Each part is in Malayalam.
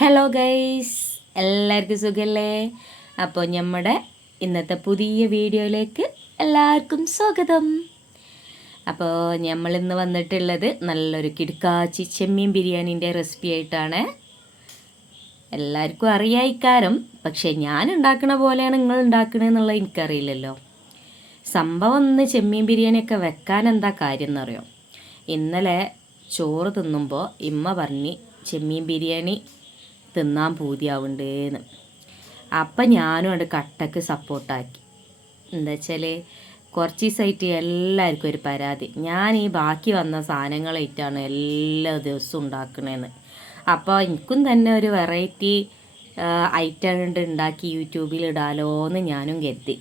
ഹലോ ഗൈസ് എല്ലാവർക്കും സുഖല്ലേ? അപ്പോൾ നമ്മുടെ ഇന്നത്തെ പുതിയ വീഡിയോയിലേക്ക് എല്ലാവർക്കും സ്വാഗതം. അപ്പോൾ നമ്മൾ ഇന്ന് വന്നിട്ടുള്ളത് നല്ലൊരു കിടുക്കാച്ചി ചെമ്മീൻ ബിരിയാണീന്റെ റെസിപ്പി ആയിട്ടാണ്. എല്ലാവർക്കും അറിയായിക്കാരം. പക്ഷേ ഞാൻ ഉണ്ടാക്കുന്ന പോലെയാണ് നിങ്ങൾ ഉണ്ടാക്കണമെന്നുള്ളത് എനിക്കറിയില്ലല്ലോ. സംഭവം ഒന്ന് ചെമ്മീൻ ബിരിയാണിയൊക്കെ വെക്കാൻ എന്താ കാര്യം എന്നറിയോ? ഇന്നലെ ചോറ് തിന്നുമ്പോൾ ഇമ്മ പറഞ്ഞ് ചെമ്മീൻ ബിരിയാണി തിന്നാൻ പൂതിയാവുന്നുണ്ടെന്ന് അപ്പം ഞാനും അവിടെ കട്ടക്ക് സപ്പോർട്ടാക്കി. എന്താ വെച്ചാൽ കുറച്ച് ദിവസമായിട്ട് എല്ലാവർക്കും ഒരു പരാതി. ഞാൻ ഈ ബാക്കി വന്ന സാധനങ്ങളായിട്ടാണ് എല്ലാ ദിവസവും ഉണ്ടാക്കണേന്ന്. അപ്പോൾ എനിക്കും തന്നെ ഒരു വെറൈറ്റി ഐറ്റം കൊണ്ട് ഉണ്ടാക്കി യൂട്യൂബിൽ ഇടാലോന്ന് ഞാനും കരുതി.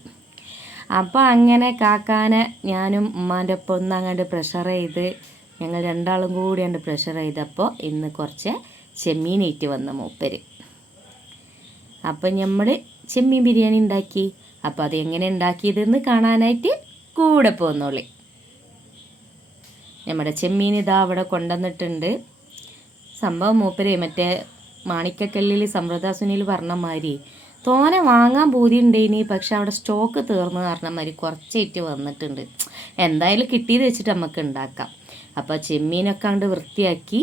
അപ്പോൾ അങ്ങനെ കാക്കാനെ ഞാനും ഉമ്മാന്റെ ഒപ്പം ഒന്ന് അങ്ങോട്ട് പ്രഷർ ചെയ്ത് ഞങ്ങൾ രണ്ടാളും കൂടി അങ്ങോട്ട് പ്രഷർ ചെയ്തപ്പോൾ ഇന്ന് കുറച്ച് ചെമ്മീനേറ്റ് വന്ന മൂപ്പര്. അപ്പം നമ്മൾ ചെമ്മീൻ ബിരിയാണി ഉണ്ടാക്കി. അപ്പോൾ അത് എങ്ങനെ ഉണ്ടാക്കിയതെന്ന് കാണാനായിട്ട് കൂടെ പോന്നോളി. നമ്മുടെ ചെമ്മീൻ ഇതാ അവിടെ കൊണ്ടുവന്നിട്ടുണ്ട്. സംഭവം മൂപ്പര് മറ്റേ മാണിക്കക്കല്ലിൽ സമൃദ്ധ സുനിൽ പറഞ്ഞ മാതിരി തോനെ വാങ്ങാൻ പൂതിയുണ്ടേനി പക്ഷെ അവിടെ സ്റ്റോക്ക് തീർന്നു പറഞ്ഞ മാതിരി കുറച്ചായിട്ട് വന്നിട്ടുണ്ട്. എന്തായാലും കിട്ടിയത് വെച്ചിട്ട് നമുക്ക് ഉണ്ടാക്കാം. അപ്പോൾ ചെമ്മീനൊക്കെ അങ്ങോട്ട് വൃത്തിയാക്കി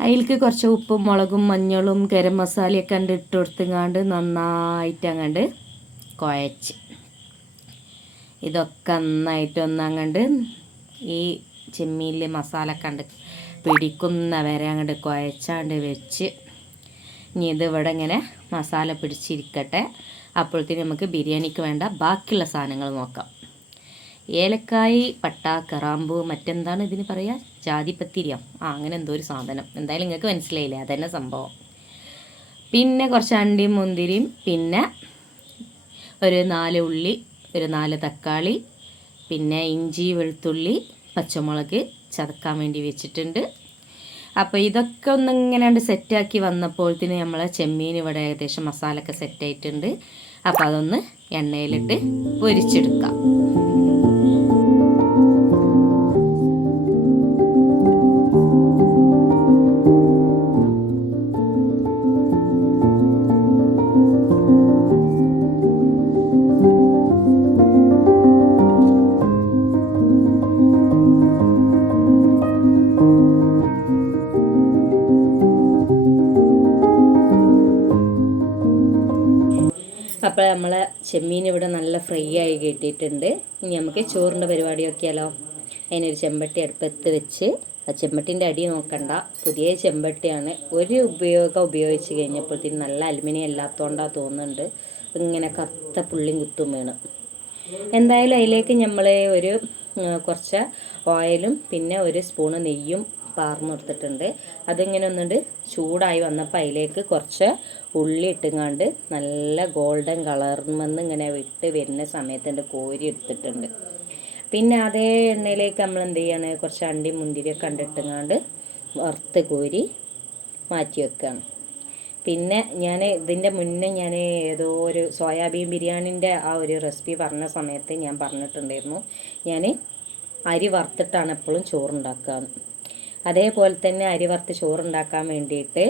അതിലേക്ക് കുറച്ച് ഉപ്പും മുളകും മഞ്ഞളും ഗരം മസാലയൊക്കെ കണ്ട് ഇട്ട് കൊടുത്തുങ്ങാണ്ട് നന്നായിട്ട് അങ്ങണ്ട് കുഴച്ച്. ഇതൊക്കെ നന്നായിട്ട് ഒന്നങ്ങണ്ട് ഈ ചെമ്മീനിൽ മസാല കണ്ട് പിടിക്കുന്ന വരെ അങ്ങോട്ട് കുഴച്ചാണ്ട് വെച്ച് ഇനി ഇത് ഇവിടെ ഇങ്ങനെ മസാല പിടിച്ചിരിക്കട്ടെ. അപ്പോഴത്തേന് നമുക്ക് ബിരിയാണിക്ക് വേണ്ട ബാക്കിയുള്ള സാധനങ്ങൾ നോക്കാം. ഏലക്കായി പട്ട കറാമ്പു മറ്റെന്താണ് ഇതിന് പറയുക ജാതിപ്പത്തിരിയാം ആ അങ്ങനെ എന്തോ ഒരു സാധനം. എന്തായാലും നിങ്ങൾക്ക് മനസ്സിലായില്ലേ? അതന്നെ സംഭവം. പിന്നെ കുറച്ച് അണ്ടിയും മുന്തിരിയും പിന്നെ ഒരു നാല് ഉള്ളി ഒരു നാല് തക്കാളി പിന്നെ ഇഞ്ചി വെളുത്തുള്ളി പച്ചമുളക് ചതക്കാൻ വേണ്ടി വെച്ചിട്ടുണ്ട്. അപ്പോൾ ഇതൊക്കെ ഒന്ന് ഇങ്ങനെ സെറ്റാക്കി വന്നപ്പോഴത്തേന് നമ്മളെ ചെമ്മീൻ ഇവിടെ ഏകദേശം മസാലയൊക്കെ സെറ്റായിട്ടുണ്ട്. അപ്പോൾ അതൊന്ന് എണ്ണയിലിട്ട് പൊരിച്ചെടുക്കാം. അപ്പോൾ നമ്മളെ ചെമ്മീൻ ഇവിടെ നല്ല ഫ്രൈ ആയി കിട്ടിയിട്ടുണ്ട്. ഇനി നമുക്ക് ചോറിന്റെ പരിപാടി അതിനൊരു ചെമ്പട്ടി അടുപ്പത്ത് വെച്ച് ആ ചെമ്പട്ടിന്റെ അടി നോക്കണ്ട. പുതിയ ചെമ്പട്ടിയാണ്. ഒരു ഉപയോഗം ഉപയോഗിച്ച് കഴിഞ്ഞപ്പോഴത്തേക്കും നല്ല അലുമിനിയം അല്ലാത്തതുകൊണ്ടാണ് തോന്നുന്നുണ്ട്. ഇങ്ങനെ കറുത്ത പുള്ളിയും കുത്തും വേണം. എന്തായാലും അതിലേക്ക് നമ്മൾ ഒരു കുറച്ച് ഓയിലും പിന്നെ ഒരു സ്പൂണ് നെയ്യും പാർന്നു കൊടുത്തിട്ടുണ്ട് അതിങ്ങനെ ഒന്നുണ്ട് ചൂടായി വന്നപ്പോൾ അതിലേക്ക് കുറച്ച് ഉള്ളി ഇട്ടുങ്ങാണ്ട് നല്ല ഗോൾഡൻ കളർമെന്ന് ഇങ്ങനെ വിട്ട് വരുന്ന സമയത്തിന്റെ കോരി എടുത്തിട്ടുണ്ട്. പിന്നെ അതേ എണ്ണയിലേക്ക് നമ്മൾ എന്ത് ചെയ്യാണ്? കുറച്ച് അണ്ടി മുന്തിരിയൊക്കെ കണ്ടിട്ടുങ്ങാണ്ട് വറുത്ത് കോരി മാറ്റി വെക്കുകയാണ് പിന്നെ ഞാൻ ഇതിന്റെ മുന്നേ ഞാൻ ഏതോ ഒരു സോയാബീൻ ബിരിയാണിന്റെ ആ ഒരു റെസിപ്പി പറഞ്ഞ സമയത്ത് ഞാൻ പറഞ്ഞിട്ടുണ്ടായിരുന്നു. ഞാൻ അരി വറുത്തിട്ടാണ് എപ്പോഴും ചോറുണ്ടാക്കുക അതേപോലെ തന്നെ അരി വറുത്ത് ചോറുണ്ടാക്കാൻ വേണ്ടിയിട്ട്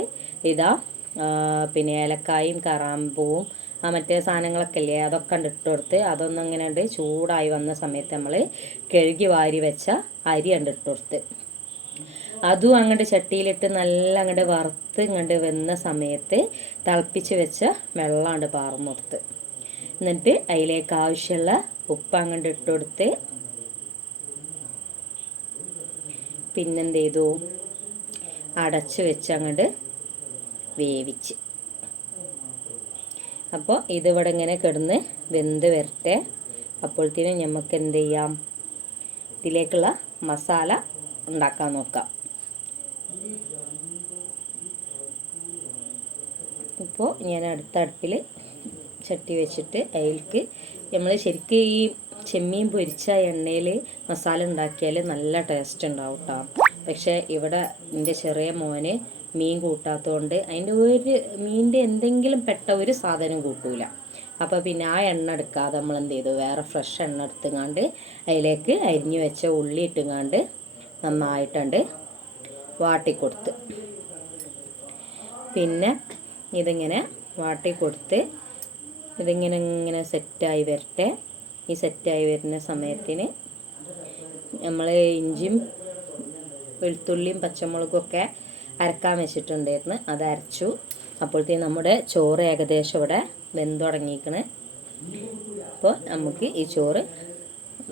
ഇതാ പിന്നെ ഏലക്കായും കറാമ്പൂവും മറ്റേ സാധനങ്ങളൊക്കെ ഇല്ലേ അതൊക്കെ ഇട്ട് കൊടുത്ത് അതൊന്നും ഇങ്ങനെ ഉണ്ട് ചൂടായി വന്ന സമയത്ത് നമ്മൾ കഴുകി വാരി വെച്ച അരി കണ്ട് ഇട്ട് കൊടുത്ത്. അതും അങ്ങോട്ട് ചട്ടിയിലിട്ട് നല്ല അങ്ങോട്ട് വറുത്ത് ഇങ്ങോട്ട് വെന്ന സമയത്ത് തിളപ്പിച്ച് വെച്ച വെള്ളം അങ്ങോട്ട് പാർന്നു കൊടുത്ത്. എന്നിട്ട് അതിലേക്ക് ആവശ്യമുള്ള ഉപ്പ് അങ്ങോട്ട് ഇട്ട് കൊടുത്ത് പിന്നെന്ത് ചെയ്തു അടച്ച് വെച്ച് അങ്ങോട്ട് വേവിച്ച്. അപ്പോൾ ഇതിവിടെ ഇങ്ങനെ കിടന്ന് വെന്ത് വരട്ടെ. അപ്പോഴത്തേനും നമുക്ക് എന്ത് ചെയ്യാം ഇതിലേക്കുള്ള മസാല ഉണ്ടാക്കാൻ നോക്കാം. ഇപ്പോൾ ഞാൻ അടുത്ത അടുപ്പിൽ ചട്ടി വെച്ചിട്ട് അതിലേക്ക് നമ്മൾ ശരിക്കും ഈ ചെമ്മീൻ പൊരിച്ച എണ്ണയിൽ മസാല ഉണ്ടാക്കിയാൽ നല്ല ടേസ്റ്റ് ഉണ്ടാവും കേട്ടോ പക്ഷേ ഇവിടെ എന്റെ ചെറിയ മോന് മീൻ കൂട്ടാത്തതുകൊണ്ട് അതിന്റെ ഒരു മീനിന്റെ എന്തെങ്കിലും പെട്ട ഒരു സാധനം കൂട്ടൂല. അപ്പോൾ പിന്നെ ആ എണ്ണ എടുക്കാതെ നമ്മൾ എന്ത് ചെയ്തു? വേറെ ഫ്രഷ് എണ്ണ എടുത്തുങ്ങാണ്ട് അതിലേക്ക് അരിഞ്ഞു വെച്ച ഉള്ളി ഇട്ടുങ്ങാണ്ട് നന്നായിട്ടുണ്ട് വാട്ടിക്കൊടുത്ത്. പിന്നെ ഇതിങ്ങനെ വാട്ടിക്കൊടുത്ത് ഇതിങ്ങനെ ഇങ്ങനെ സെറ്റായി വരട്ടെ. ഈ സെറ്റായി വരുന്ന സമയത്തിന് നമ്മൾ ഇഞ്ചിയും വെളുത്തുള്ളിയും പച്ചമുളകും ഒക്കെ അരക്കാൻ വെച്ചിട്ടുണ്ടായിരുന്നു. അത് അരച്ചു. അപ്പോഴത്തേക്കും നമ്മുടെ ചോറ് ഏകദേശം ഇവിടെ വെന്ത് തുടങ്ങിയിരിക്കണ് അപ്പോൾ നമുക്ക് ഈ ചോറ്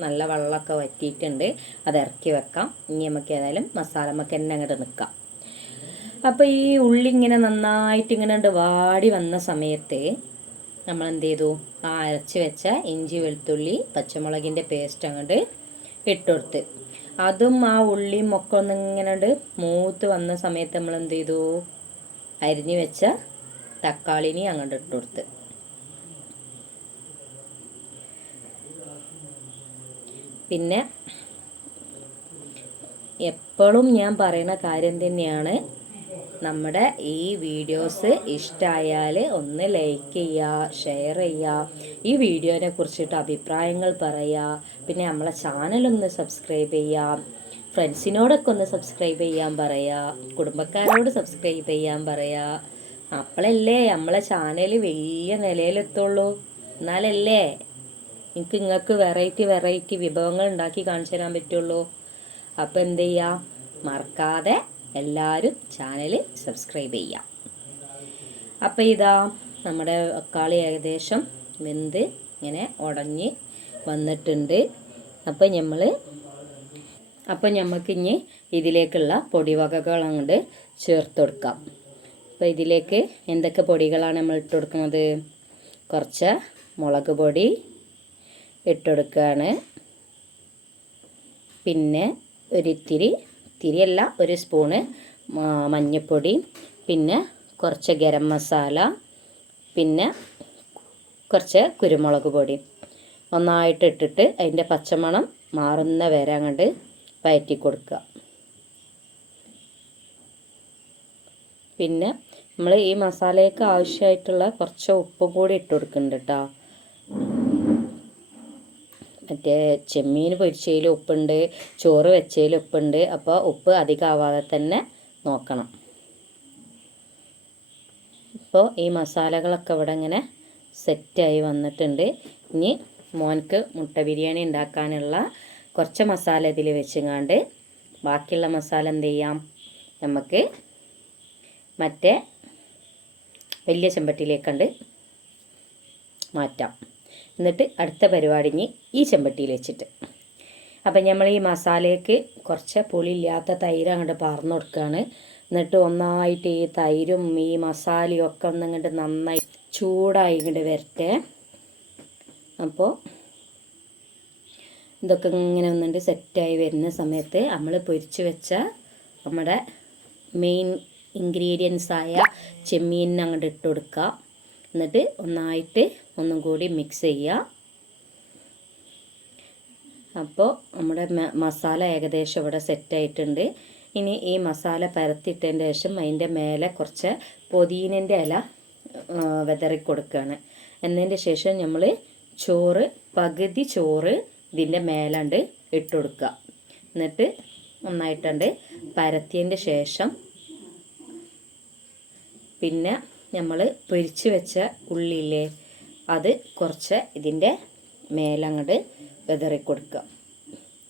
നല്ല വെള്ളമൊക്കെ വറ്റിയിട്ടുണ്ട്. അത് ഇറക്കി വെക്കാം. ഇനി നമുക്ക് ഏതായാലും മസാലമൊക്കെ തന്നെ അങ്ങോട്ട് നിൽക്കാം. അപ്പോൾ ഈ ഉള്ളി ഇങ്ങനെ നന്നായിട്ട് ഇങ്ങനെ വാടി വന്ന സമയത്ത് നമ്മൾ എന്ത് ചെയ്തു ആ അരച്ച് വെച്ച ഇഞ്ചി വെളുത്തുള്ളി പച്ചമുളകിന്റെ പേസ്റ്റ് അങ്ങോട്ട് ഇട്ടുകൊടുത്ത് അതും ആ ഉള്ളിയും ഒക്കെ ഒന്ന് ഇങ്ങനെ മൂത്ത് വന്ന സമയത്ത് നമ്മൾ എന്ത് ചെയ്തു അരിഞ്ഞു വെച്ച തക്കാളിനി അങ്ങോട്ട് ഇട്ട് കൊടുത്ത് പിന്നെ എപ്പോഴും ഞാൻ പറയുന്ന കാര്യം തന്നെയാണ് നമ്മുടെ ഈ വീഡിയോസ് ഇഷ്ടമായാൽ ഒന്ന് ലൈക്ക് ചെയ്യുക ഷെയർ ചെയ്യുക ഈ വീഡിയോനെ കുറിച്ചിട്ട് അഭിപ്രായങ്ങൾ പറയുക പിന്നെ നമ്മളെ ചാനലൊന്ന് സബ്സ്ക്രൈബ് ചെയ്യുക ഫ്രണ്ട്സിനോടൊക്കെ ഒന്ന് സബ്സ്ക്രൈബ് ചെയ്യാൻ പറയുക കുടുംബക്കാരോട് സബ്സ്ക്രൈബ് ചെയ്യാൻ പറയുക അപ്പോഴല്ലേ നമ്മളെ ചാനൽ വലിയ നിലയിലെത്തുള്ളൂ. എന്നാലല്ലേ എനിക്ക് നിങ്ങൾക്ക് വെറൈറ്റി വെറൈറ്റി വിഭവങ്ങൾ ഉണ്ടാക്കി കാണിച്ചു തരാൻ പറ്റുള്ളൂ. അപ്പോൾ എന്ത് ചെയ്യുക മറക്കാതെ എല്ലാവരും ചാനൽ സബ്സ്ക്രൈബ് ചെയ്യാം. അപ്പോൾ ഇതാ നമ്മുടെ തക്കാളി ഏകദേശം വെന്ത് ഇങ്ങനെ ഉടഞ്ഞ് വന്നിട്ടുണ്ട്. അപ്പോൾ നമ്മൾ അപ്പോൾ നമുക്ക് ഇനി ഇതിലേക്കുള്ള പൊടിവകകൾ അങ്ങോട്ട് ചേർത്ത് കൊടുക്കാം. അപ്പോൾ ഇതിലേക്ക് എന്തൊക്കെ പൊടികളാണ് നമ്മൾ ഇട്ട് കൊടുക്കുന്നത്? കുറച്ച് മുളക് പൊടി ഇട്ടുകൊടുക്കുകയാണ് പിന്നെ ഒരിത്തിരി ഇത്തിരിയല്ല ഒരു സ്പൂണ് മഞ്ഞൾപ്പൊടി പിന്നെ കുറച്ച് ഗരം മസാല പിന്നെ കുറച്ച് കുരുമുളക് പൊടി. ഒന്നായിട്ട് ഇട്ടിട്ട് അതിന്റെ പച്ചമണം മാറുന്ന വരെ അങ്ങോട്ട് വയറ്റി കൊടുക്കുക. പിന്നെ നമ്മൾ ഈ മസാലയ്ക്ക് ആവശ്യമായിട്ടുള്ള കുറച്ച് ഉപ്പും കൂടി ഇട്ട് കൊടുക്കുന്നുണ്ട് കേട്ടോ മറ്റേ ചെമ്മീൻ പൊരിച്ചതിൽ ഉപ്പുണ്ട് ചോറ് വെച്ചതിൽ ഉപ്പുണ്ട്. അപ്പോൾ ഉപ്പ് അധികമാവാതെ തന്നെ നോക്കണം. ഇപ്പോൾ ഈ മസാലകളൊക്കെ ഇവിടെ ഇങ്ങനെ സെറ്റായി വന്നിട്ടുണ്ട്. ഇനി മോൻക്ക് മുട്ട ബിരിയാണി ഉണ്ടാക്കാനുള്ള കുറച്ച് മസാല ഇതിൽ വെച്ചുങ്ങാണ്ട് ബാക്കിയുള്ള മസാല എന്ത് ചെയ്യാം? നമുക്ക് മറ്റേ വലിയ ചെമ്പട്ടിയിലേക്കണ്ട് മാറ്റാം. എന്നിട്ട് അടുത്ത പരിപാടി ഈ ചെമ്പട്ടിയിൽ വെച്ചിട്ട്. അപ്പം നമ്മൾ ഈ മസാലയ്ക്ക് കുറച്ച് പുളിയില്ലാത്ത തൈര് അങ്ങോട്ട് പാർന്നു കൊടുക്കുകയാണ് എന്നിട്ട് ഒന്നായിട്ട് ഈ തൈരും ഈ മസാലയും ഒക്കെ ഒന്നിങ്ങോട്ട് നന്നായി ചൂടായി ഇങ്ങോട്ട് വരട്ടെ. അപ്പോൾ ഇതൊക്കെ ഇങ്ങനെ ഒന്നുണ്ട് സെറ്റായി വരുന്ന സമയത്ത് നമ്മൾ പൊരിച്ച് വെച്ച നമ്മുടെ മെയിൻ ഇൻഗ്രീഡിയൻസായ ചെമ്മീൻ അങ്ങോട്ട് ഇട്ട് എന്നിട്ട് ഒന്നായിട്ട് ഒന്നും കൂടി മിക്സ് ചെയ്യുക അപ്പോൾ നമ്മുടെ മസാല ഏകദേശം ഇവിടെ സെറ്റായിട്ടുണ്ട് ഇനി ഈ മസാല പരത്തിയിട്ടതിന് ശേഷം അതിന്റെ മേലെ കുറച്ച് പൊതീനന്റെ ഇല വിതറി കൊടുക്കുകയാണ് എന്നതിന്റെ ശേഷം നമ്മൾ ചോറ് പകുതി ചോറ് ഇതിന്റെ മേലാണ്ട് ഇട്ട് കൊടുക്കുക എന്നിട്ട് നന്നായിട്ടുണ്ട് പരത്തിയതിന്റെ ശേഷം പിന്നെ നമ്മൾ പൊരിച്ച് വെച്ച ഉള്ളിയില്ലേ അത് കുറച്ച് ഇതിന്റെ മേലങ്ങട് വിതറി കൊടുക്കുക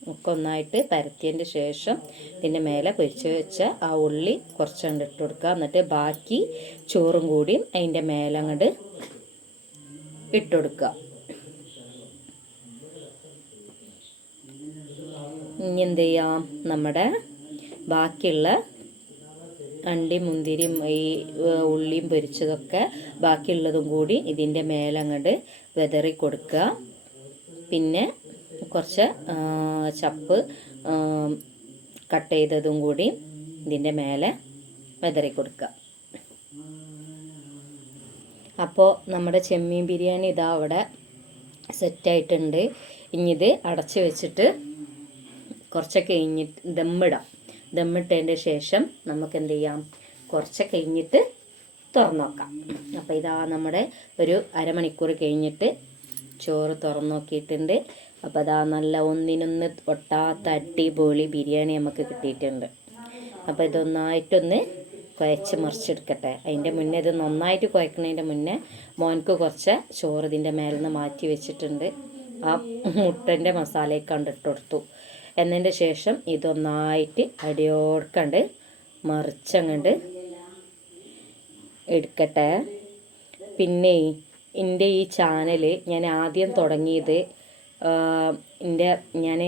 ഒക്കെ ഒന്നായിട്ട് പരത്തിയതിന്റെ ശേഷം ഇതിന്റെ മേലെ പൊരിച്ച് വെച്ച ആ ഉള്ളി കുറച്ചുകൊണ്ട് ഇട്ട് കൊടുക്കുക എന്നിട്ട് ബാക്കി ചോറും കൂടി അതിന്റെ മേലങ്ങട് ഇട്ട് കൊടുക്കുക ഇനി എന്ത് ചെയ്യാം നമ്മുടെ ബാക്കിയുള്ള അണ്ടി മുന്തിരിയും ഈ ഉള്ളിയും പൊരിച്ചതൊക്കെ ബാക്കിയുള്ളതും കൂടി ഇതിന്റെ മേലങ്ങോട്ട് വിതറി കൊടുക്കുക പിന്നെ കുറച്ച് ചപ്പ് കട്ട് ചെയ്തതും കൂടി ഇതിന്റെ മേലെ വിതറി കൊടുക്കുക അപ്പോൾ നമ്മുടെ ചെമ്മീൻ ബിരിയാണി ഇതാ അവിടെ സെറ്റായിട്ടുണ്ട്. ഇനി ഇത് അടച്ച് വെച്ചിട്ട് കുറച്ച് കഴിഞ്ഞിട്ട് ദമ്മിടാം. ദമ്മിട്ടതിന്റെ ശേഷം നമുക്ക് എന്ത് ചെയ്യാം കുറച്ച് കഴിഞ്ഞിട്ട് തുറന്നു നോക്കാം അപ്പോൾ ഇതാ നമ്മുടെ ഒരു അരമണിക്കൂർ കഴിഞ്ഞിട്ട് ചോറ് തുറന്നു നോക്കിയിട്ടുണ്ട് അപ്പോൾ അതാ നല്ല ഒന്നിനൊന്ന് ഒട്ടാത്ത അടിപൊളി ബിരിയാണി നമുക്ക് കിട്ടിയിട്ടുണ്ട്. അപ്പോൾ ഇതൊന്നായിട്ടൊന്ന് കുഴച്ച് മറിച്ചെടുക്കട്ടെ. അതിന്റെ മുന്നേ ഇത് നന്നായിട്ട് കുഴക്കുന്നതിന്റെ മുന്നേ മോൻക്ക് കുറച്ച് ചോറ് ഇതിന്റെ മേലിൽ നിന്ന് മാറ്റി വെച്ചിട്ടുണ്ട്. ആ മുട്ടന്റെ മസാലയൊക്കെ കണ്ടിട്ട് കൊടുത്തു. എന്നതിന്റെ ശേഷം ഇതൊന്നായിട്ട് അടിയോർക്കണ്ട് മറിച്ചങ്ങണ്ട് എടുക്കട്ടെ. പിന്നെ എന്റെ ഈ ചാനൽ ഞാൻ ആദ്യം തുടങ്ങിയത് എന്റെ ഞാൻ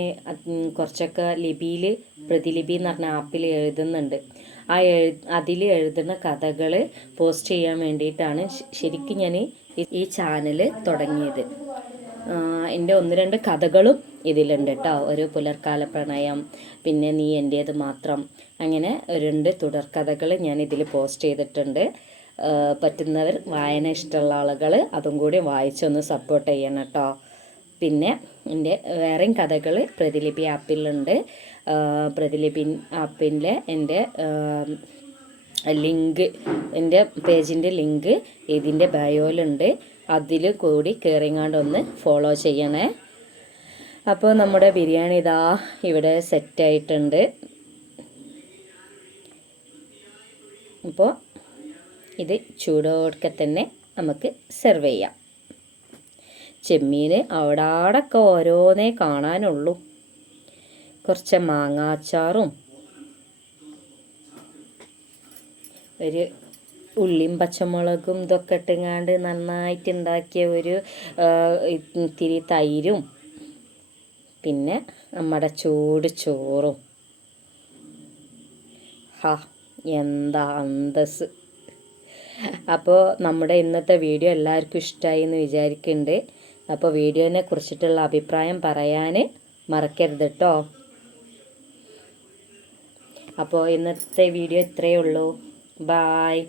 കുറച്ചൊക്കെ ലിപിയിൽ പ്രതിലിപി എന്ന് പറഞ്ഞ ആപ്പിൽ എഴുതുന്നുണ്ട്. ആ എഴു അതിൽ എഴുതുന്ന കഥകൾ പോസ്റ്റ് ചെയ്യാൻ വേണ്ടിയിട്ടാണ് ശരിക്കും ഞാൻ ഈ ചാനൽ തുടങ്ങിയത്. എന്റെ ഒന്ന് രണ്ട് കഥകളും ഇതിലുണ്ട് കേട്ടോ ഒരു പുലർക്കാല പ്രണയം പിന്നെ നീ എന്റേത് മാത്രം. അങ്ങനെ രണ്ട് തുടർക്കഥകൾ ഞാൻ ഇതിൽ പോസ്റ്റ് ചെയ്തിട്ടുണ്ട്. പറ്റുന്നവർ വായന ഇഷ്ടമുള്ള ആളുകൾ അതും കൂടി വായിച്ചൊന്ന് സപ്പോർട്ട് ചെയ്യണം കേട്ടോ പിന്നെ എന്റെ വേറെയും കഥകൾ പ്രതിലിപി ആപ്പിലുണ്ട് പ്രതിലിപി ആപ്പിന്റെ എന്റെ ലിങ്ക് എന്റെ പേജിന്റെ ലിങ്ക് ഇതിന്റെ ബയോയിലുണ്ട്. അതിൽ കൂടി കയറിങ്ങാണ്ടൊന്ന് ഫോളോ ചെയ്യണേ. അപ്പോൾ നമ്മുടെ ബിരിയാണി ഇതാ ഇവിടെ സെറ്റായിട്ടുണ്ട് അപ്പോൾ ഇത് ചൂടോടൊക്കെ തന്നെ നമുക്ക് സെർവ് ചെയ്യാം. ചെമ്മീൻ അവിടാടൊക്കെ ഓരോന്നേ കാണാനുള്ളൂ. കുറച്ച് മാങ്ങാച്ചാറും ഒരു ഉള്ളിയും പച്ചമുളകും ഇതൊക്കെ ഇട്ടുങ്ങാണ്ട് നന്നായിട്ട് ഉണ്ടാക്കിയ ഒരു ഇത്തിരി തൈരും പിന്നെ നമ്മുടെ ചൂട് ചോറും. ഹാ എന്താ അന്തസ് അപ്പോൾ നമ്മുടെ ഇന്നത്തെ വീഡിയോ എല്ലാവർക്കും ഇഷ്ടമായി എന്ന് വിചാരിക്കുന്നുണ്ട് അപ്പോൾ വീഡിയോനെ കുറിച്ചിട്ടുള്ള അഭിപ്രായം പറയാൻ മറക്കരുത് കേട്ടോ അപ്പോൾ ഇന്നത്തെ വീഡിയോ ഇത്രയേ ഉള്ളൂ. ബായ്.